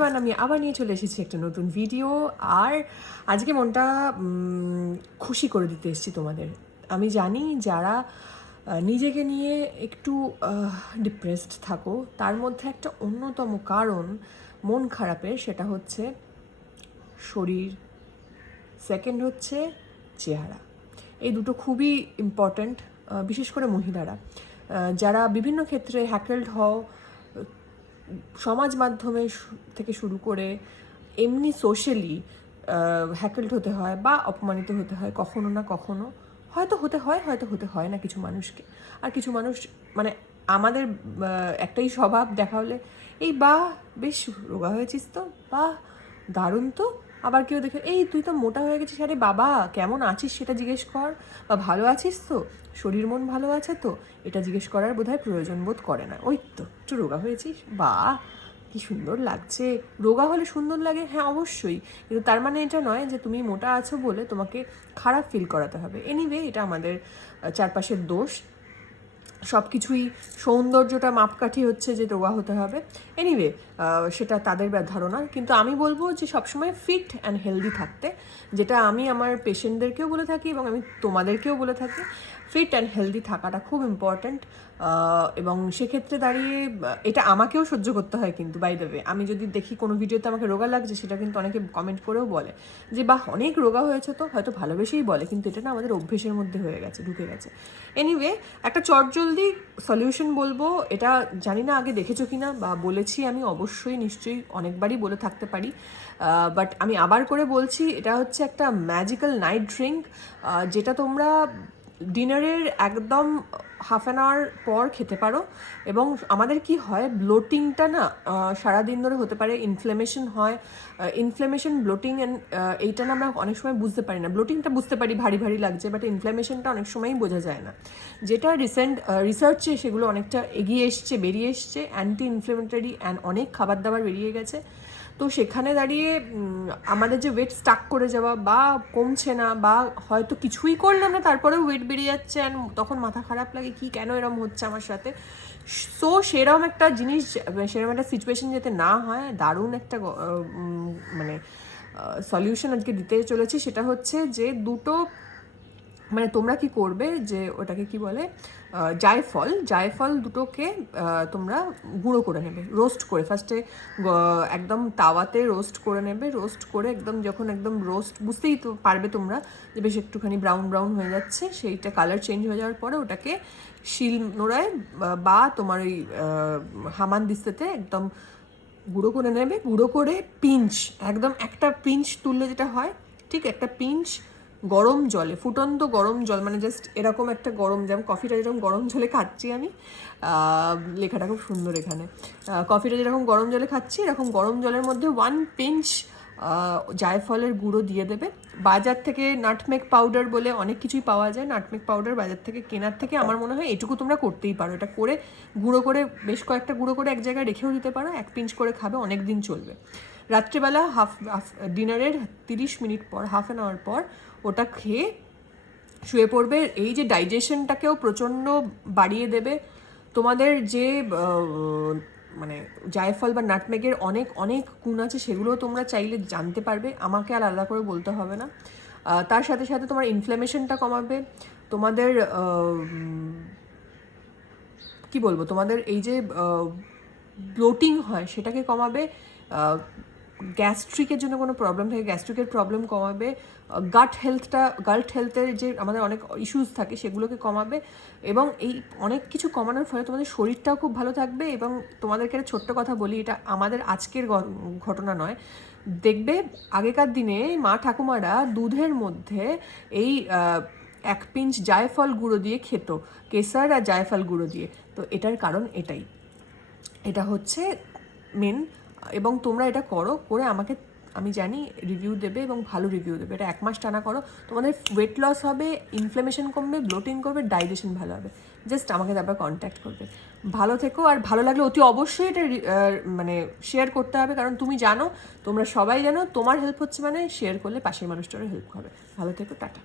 Everyone, আমি আবার নিয়ে চলে এসেছি একটা নতুন ভিডিও। আর আজকে মনটা খুশি করে দিতে এসেছি তোমাদের। আমি জানি যারা নিজেকে নিয়ে একটু ডিপ্রেসড থাকো, তার মধ্যে একটা অন্যতম কারণ মন খারাপের, সেটা হচ্ছে শরীর, সেকেন্ড হচ্ছে চেহারা। এই দুটো খুবই ইম্পর্ট্যান্ট, বিশেষ করে মহিলারা যারা বিভিন্ন ক্ষেত্রে হ্যাকেলড হও, সমাজ মাধ্যমে থেকে শুরু করে এমনি সোশ্যালি হ্যাকেলড হতে হয় বা অপমানিত হতে হয় কখনো না কখনো। হয়তো হতে হয়, হয়তো হতে হয় না কিছু মানুষকে। আর কিছু মানুষ মানে আমাদের একটাই স্বভাব, দেখা হলে এই বাহ বেশ রোগা হয়েছিস তো, বাহ দারুণ তো। আবার কেউ দেখে এই তুই তো মোটা হয়ে গেছিস, আরে বাবা কেমন আছিস সেটা জিজ্ঞেস কর, বা ভালো আছিস তো, শরীর মন ভালো আছে তো, এটা জিজ্ঞেস করার বোধহয় প্রয়োজন বোধ করে না। ওই তো একটু রোগা হয়েছিস, বাহ কি সুন্দর লাগছে। রোগা হলে সুন্দর লাগে, হ্যাঁ অবশ্যই, কিন্তু তার মানে এটা নয় যে তুমি মোটা আছো বলে তোমাকে খারাপ ফিল করাতে হবে। এনিওয়ে, এটা আমাদের চারপাশের দোষ। সব কিছুই সৌন্দর্যটা মাপকাঠি হচ্ছে যে রোগা হতে হবে। এনিওয়ে, সেটা তাদের ধারণা, কিন্তু আমি বলবো যে সবসময় ফিট অ্যান্ড হেলদি থাকতে, যেটা আমি আমার পেশেন্টদেরকেও বলে থাকি এবং আমি তোমাদেরকেও বলে থাকি। ফিট অ্যান্ড হেলদি থাকাটা খুব ইম্পর্ট্যান্ট। এবং সেক্ষেত্রে দাঁড়িয়ে এটা আমাকেও সহ্য করতে হয়, কিন্তু বাই দ্য ওয়ে আমি যদি দেখি কোনো ভিডিওতে আমাকে রোগা লাগছে, সেটা কিন্তু অনেকে কমেন্ট করেও বলে যে বাহ অনেক রোগা হয়েছে, তো হয়তো ভালোবেসেই বলে, কিন্তু এটা না আমাদের অভ্যেসের মধ্যে হয়ে গেছে, ঢুকে গেছে। এনিওয়ে, একটা চটজলদি সলিউশন বলবো, এটা জানি না আগে দেখেছো কিনা বা বলেছি আমি অবশ্যই নিশ্চয়ই অনেকবারই বলে থাকতে পারি, বাট আমি আবার করে বলছি, এটা হচ্ছে একটা ম্যাজিক্যাল নাইট ড্রিঙ্ক, যেটা তোমরা ডিনারের একদম হাফ অ্যান আওয়ার পর খেতে পারো। এবং আমাদের কি হয়, ব্লোটিংটা না সারাদিন ধরে হতে পারে, ইনফ্লেমেশন হয়, ইনফ্লেমেশন ব্লোটিং অ্যান্ড এইটা না আমরা অনেক সময় বুঝতে পারি না। ব্লোটিংটা বুঝতে পারি ভারী ভারী লাগছে, বাট ইনফ্লেমেশনটা অনেক সময়ই বোঝা যায় না। যেটা রিসেন্ট রিসার্চে সেগুলো অনেকটা এগিয়ে এসছে, বেরিয়ে এসছে, অ্যান্টি ইনফ্লেমেটরি অ্যান্ড অনেক খাবার দাবার বেরিয়ে গেছে। তো সেখানে দাঁড়িয়ে আমাদের যে ওয়েট স্টাক করে যাওয়া বা কমছে না, বা হয়তো কিছুই করলাম না তারপরেও ওয়েট বেরিয়ে যাচ্ছে, অ্যান্ড তখন মাথা খারাপ লাগে কি কেন এরম হচ্ছে আমার সাথে। সো সেরকম একটা জিনিস, সেরকম একটা সিচুয়েশন যাতে না হয়, দারুণ একটা মানে সলিউশন আজকে দিতে চলেছি। সেটা হচ্ছে যে দুটো, মানে তোমরা কি করবে যে ওটাকে কি বলে, জায়ফল দুটোকে তোমরা গুঁড়ো করে নেবে, রোস্ট করে ফার্স্টে একদম তাওয়াতে রোস্ট করে নেবে। রোস্ট করে একদম যখন একদম রোস্ট বুঝতেই তো পারবে তোমরা যে বেশ একটুখানি ব্রাউন ব্রাউন হয়ে যাচ্ছে, সেইটা কালার চেঞ্জ হয়ে যাওয়ার পরে ওটাকে শিল নোড়ায় বা তোমার ওই হামানদিস্তাতে একদম গুঁড়ো করে নেবে। গুঁড়ো করে পিঞ্চ, একদম একটা পিঞ্চ তুললে যেটা হয়, ঠিক একটা পিঞ্চ গরম জলে, ফুটন্ত গরম জল, মানে জাস্ট এরকম একটা গরম, যেমন কফিটা যেরকম গরম জলে খাচ্ছি আমি, লেখাটা খুব সুন্দর এখানে, কফিটা যেরকম গরম জলে খাচ্ছি, এরকম গরম জলের মধ্যে 1 পিঞ্চ জায়ফলের গুঁড়ো দিয়ে দেবে। বাজার থেকে নাটমেগ পাউডার বলে অনেক কিছুই পাওয়া যায়, নাটমেগ পাউডার বাজার থেকে কেনার থেকে আমার মনে হয় এটুকু তোমরা করতেই পারো। এটা করে গুঁড়ো করে বেশ কয়েকটা গুঁড়ো করে এক জায়গায় রেখেও দিতে পারো, 1 পিঞ্চ করে খাবে, অনেক দিন চলবে। রাত্রিবেলা ডিনারের 30 মিনিট পর, হাফ অ্যান আওয়ার পর ওটা খেয়ে শুয়ে পড়বে। এই যে ডাইজেশনটাকেও প্রচণ্ড বাড়িয়ে দেবে। তোমাদের যে মানে জায়ফল বা নাটমেগের অনেক অনেক গুণ আছে, সেগুলোও তোমরা চাইলে জানতে পারবে, আমাকে আর আলাদা করে বলতে হবে না। তার সাথে সাথে তোমার ইনফ্ল্যামেশনটা কমাবে, তোমাদের কি বলবো, তোমাদের এই যে ব্লোটিং হয় সেটাকে কমাবে, গ্যাস্ট্রিকের জন্য কোনো প্রবলেম থাকে গ্যাস্ট্রিকের প্রবলেম কমাবে, গাট হেলথের যে আমাদের অনেক ইস্যুস থাকে সেগুলোকে কমাবে, এবং এই অনেক কিছু কমানোর ফলে তোমাদের শরীরটাও খুব ভালো থাকবে। এবং তোমাদেরকে একটা ছোট্ট কথা বলি, এটা আমাদের আজকের ঘটনা নয়, দেখবে আগেকার দিনে মা ঠাকুমারা দুধের মধ্যে এই 1 পিঞ্চ জায়ফল গুঁড়ো দিয়ে খেত, কেসার আর জায়ফল গুঁড়ো দিয়ে। তো এটার কারণ এটাই, এটা হচ্ছে মেন। এবং তোমরা এটা করো, করে আমাকে, আমি জানি রিভিউ দেবে এবং ভালো রিভিউ দেবে। এটা 1 মাস টানা করো, তোমাদের ওয়েট লস হবে, ইনফ্লেমেশন কমবে, ব্লোটিং করবে, ডাইজেশন ভালো হবে। জাস্ট আমাকে তারপর কন্ট্যাক্ট করবে। ভালো থেকো, আর ভালো লাগলে অতি অবশ্যই এটা মানে শেয়ার করতে হবে, কারণ তুমি জানো, তোমরা সবাই জানো, তোমার হেল্প হচ্ছে মানে শেয়ার করলে পাশের মানুষটারও হেল্প হবে। ভালো থেকো, টাটা।